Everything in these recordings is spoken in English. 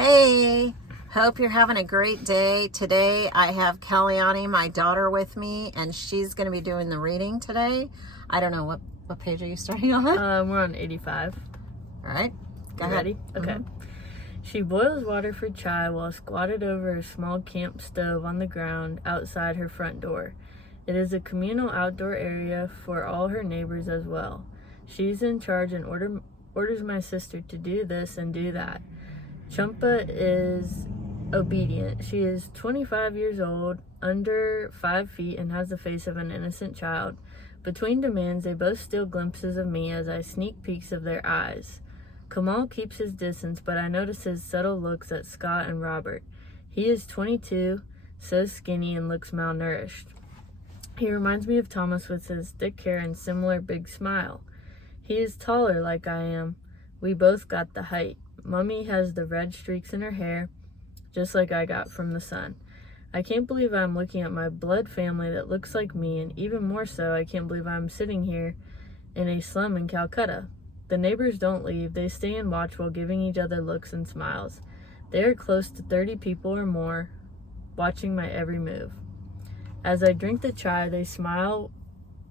Hey, hope you're having a great day. Today I have Kellyanne, my daughter, with me, and she's going to be doing the reading today. I don't know, what page are you starting on? We're on 85. All right, go ahead. Ready? Okay. She boils water for chai while squatted over a small camp stove on the ground outside her front door. It is a communal outdoor area for all her neighbors as well. She's in charge and orders my sister to do this and do that. Champa is obedient. She is 25 years old, under 5 feet, and has the face of an innocent child. Between demands, they both steal glimpses of me as I sneak peeks of their eyes. Kamal keeps his distance, but I notice his subtle looks at Scott and Robert. He is 22, so skinny, and looks malnourished. He reminds me of Thomas with his thick hair and similar big smile. He is taller like I am. We both got the height. Mummy has the red streaks in her hair, just like I got from the sun. I can't believe I'm looking at my blood family that looks like me, and even more so, I can't believe I'm sitting here in a slum in Calcutta. The neighbors don't leave. They stay and watch while giving each other looks and smiles. They are close to 30 people or more, watching my every move. As I drink the chai, they smile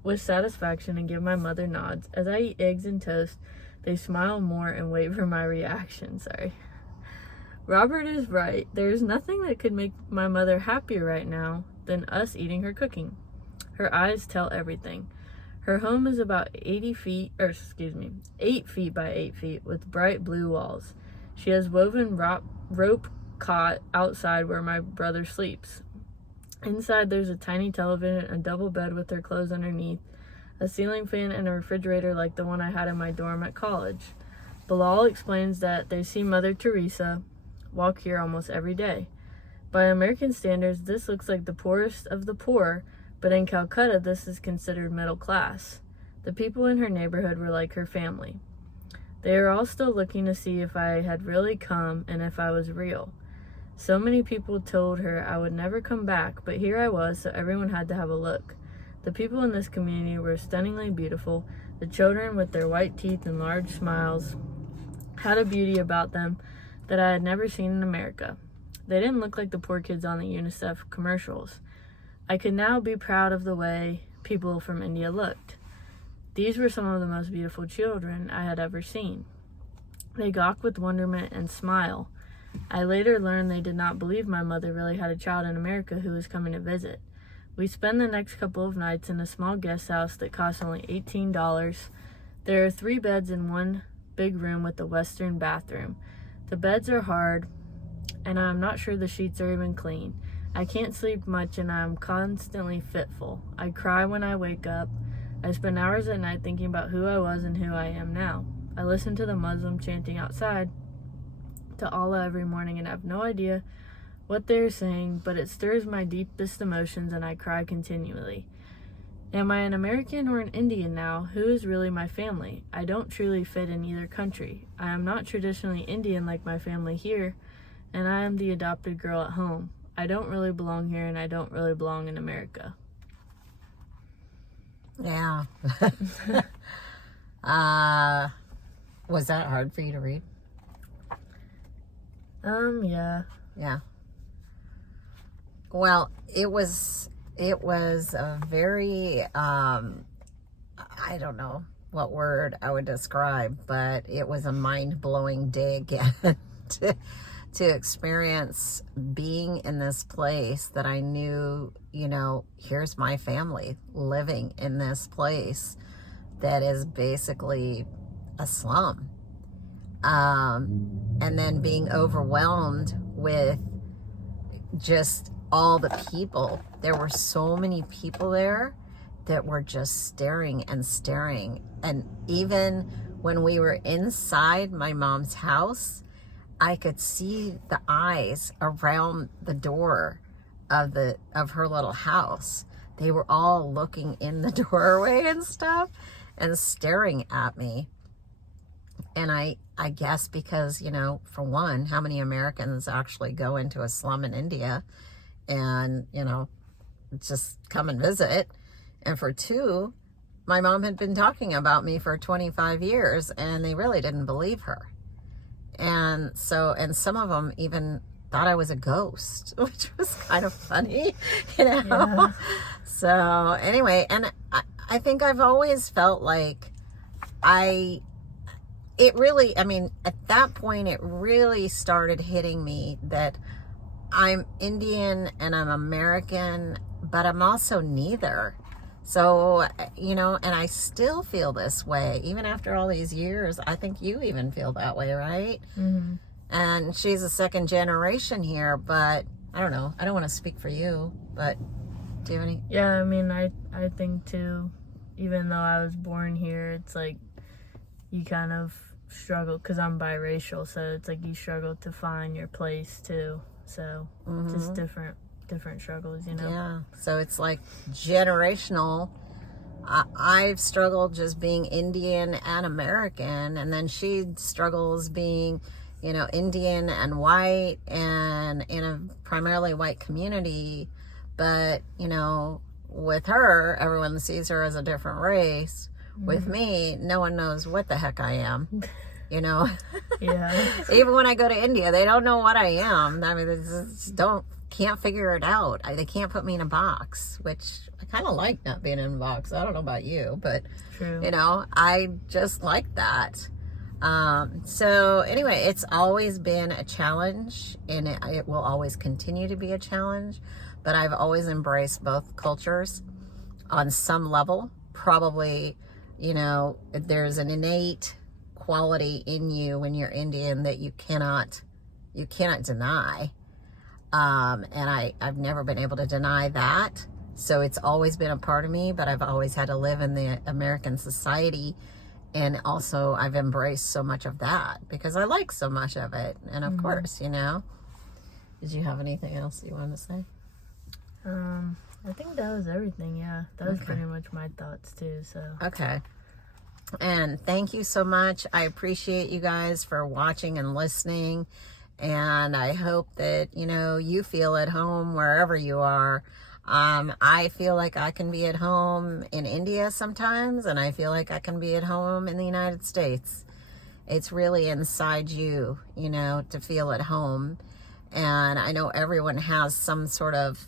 with satisfaction and give my mother nods. As I eat eggs and toast, they smile more and wait for my reaction. Robert is right. There is nothing that could make my mother happier right now than us eating her cooking. Her eyes tell everything. Her home is about 8 feet by 8 feet with bright blue walls. She has woven rope cot outside where my brother sleeps. Inside there's a tiny television, a double bed with her clothes underneath, a ceiling fan, and a refrigerator like the one I had in my dorm at college. Bilal explains that they see Mother Teresa walk here almost every day. By American standards, this looks like the poorest of the poor, but in Calcutta, this is considered middle class. The people in her neighborhood were like her family. They are all still looking to see if I had really come and if I was real. So many people told her I would never come back, but here I was, so everyone had to have a look. The people in this community were stunningly beautiful. The children, with their white teeth and large smiles, had a beauty about them that I had never seen in America. They didn't look like the poor kids on the UNICEF commercials. I could now be proud of the way people from India looked. These were some of the most beautiful children I had ever seen. They gawk with wonderment and smile. I later learned they did not believe my mother really had a child in America who was coming to visit. We spend the next couple of nights in a small guest house that costs only $18. There are 3 beds in one big room with a western bathroom. The beds are hard, and I'm not sure the sheets are even clean. I can't sleep much, and I'm constantly fitful. I cry when I wake up. I spend hours at night thinking about who I was and who I am now. I listen to the Muslim chanting outside to Allah every morning and have no idea what they're saying, but it stirs my deepest emotions and I cry continually. Am I an American or an Indian now? Who is really my family? I don't truly fit in either country. I am not traditionally Indian like my family here, and I am the adopted girl at home. I don't really belong here, and I don't really belong in America. Yeah. Was that hard for you to read? Yeah. Yeah. Well, it was a very, I don't know what word I would describe, but it was a mind-blowing day again to experience being in this place that I knew, here's my family living in this place that is basically a slum. And then being overwhelmed with just all the people. There were so many people there that were just staring and staring. And even when we were inside my mom's house, I could see the eyes around the door of her little house. They were all looking in the doorway and stuff and staring at me. And I guess because, for one, how many Americans actually go into a slum in India and, just come and visit? And for 2, my mom had been talking about me for 25 years and they really didn't believe her. And some of them even thought I was a ghost, which was kind of funny, Yeah. So anyway, and I think I've always felt like at that point, it really started hitting me that I'm Indian and I'm American, but I'm also neither. So, and I still feel this way, even after all these years. I think you even feel that way, right? Mm-hmm. And she's a second generation here, but I don't know. I don't want to speak for you, but do you have any? Yeah, I mean, I think too, even though I was born here, it's like you kind of struggle, because I'm biracial, so it's like you struggle to find your place too. So just different struggles, Yeah. So it's like generational. I've struggled just being Indian and American, and then she struggles being, Indian and white and in a primarily white community. But, with her, everyone sees her as a different race. With me, no one knows what the heck I am. Yeah. Even when I go to India, they don't know what I am. I mean, they just can't figure it out. They can't put me in a box, which I kind of like not being in a box. I don't know about you, but True. I just like that. So anyway, it's always been a challenge, and it will always continue to be a challenge, but I've always embraced both cultures on some level. Probably, there's an innate quality in you when you're Indian that you cannot deny. And I've never been able to deny that. So it's always been a part of me, but I've always had to live in the American society. And also I've embraced so much of that because I like so much of it. And of course, did you have anything else you wanted to say? I think that was everything. Yeah, that was pretty much my thoughts too. So okay. And thank you so much. I appreciate you guys for watching and listening. And I hope that, you feel at home wherever you are. I feel like I can be at home in India sometimes, and I feel like I can be at home in the United States. It's really inside you, to feel at home. And I know everyone has some sort of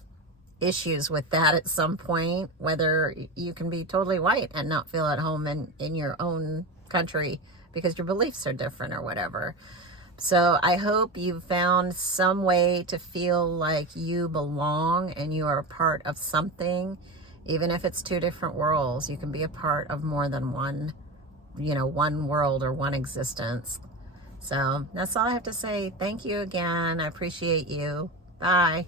issues with that at some point, whether you can be totally white and not feel at home in your own country because your beliefs are different or whatever. So I hope you found some way to feel like you belong and you are a part of something. Even if it's two different worlds, you can be a part of more than one, one world or one existence. So that's all I have to say. Thank you again. I appreciate you. Bye.